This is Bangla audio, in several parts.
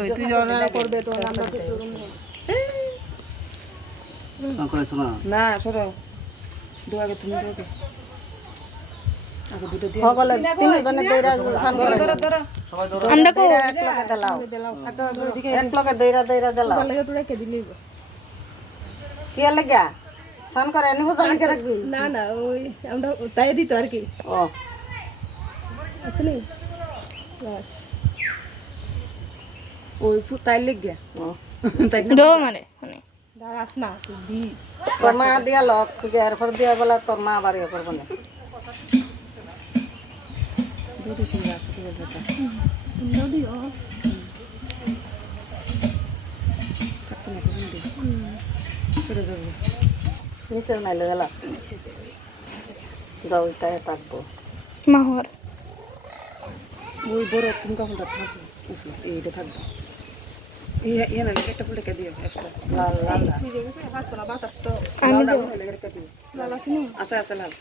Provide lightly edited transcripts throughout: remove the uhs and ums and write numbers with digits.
তুই জরা করবে তো আমরা না সরো দুয়াকে তুমি দুয়াকে আগে দুটো দিয়ে সকলে তিনজনে দেইরা সান করে সবাই ধরো আমরা কো এক লগে দেলাও এক লগে দেইরা দেইরা দেলাও লাগে তোরা কে দিলি কি লাগা সান করে নিবো জানি কে রাখবি না না ওই আমরা তাই দিত আর কি ও আসলে বাস ওই ফুটাই লেগ গিয়া ও তাই দো মানে মানে দাঁড়াস না তুই দিস তোর মা দিয়া লক তুই এরপর দিয়া বলা তোর মা বাড়ি করব না দুটো সিঙ্গা আছে কি বলবো তা দিও কাটতে না করে দিও করে যাবে নিচে নাইলে গেলা দাও তাই থাকবো মাহর ওই বড় তুমি কখন থাকবে উফলে এইটা থাকবে এই না একটা ফুল রেখে দিও এক্সট্রা লাল লাল লাল। আমি দেব রেখে দিও আছে আছে লাল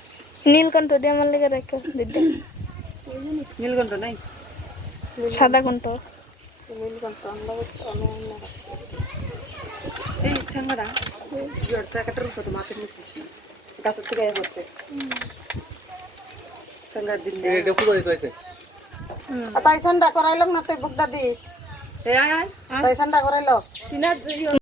নীলকণ্ঠ দিয়ে আমার লেগে রেখে দিতে নীলকণ্ঠ নাই সাদা কণ্ঠ এই সাঙ্গারা জোর প্যাকেটের উপর তো মাথার নিচে গাছের থেকে বসছে সাঙ্গা দিলে এটা পুরো দিতে হইছে তাই সন্ধ্যা করাইলাম না তুই বুকটা দিস এই আয় আয় তাই সন্ধ্যা করাইলো তিনা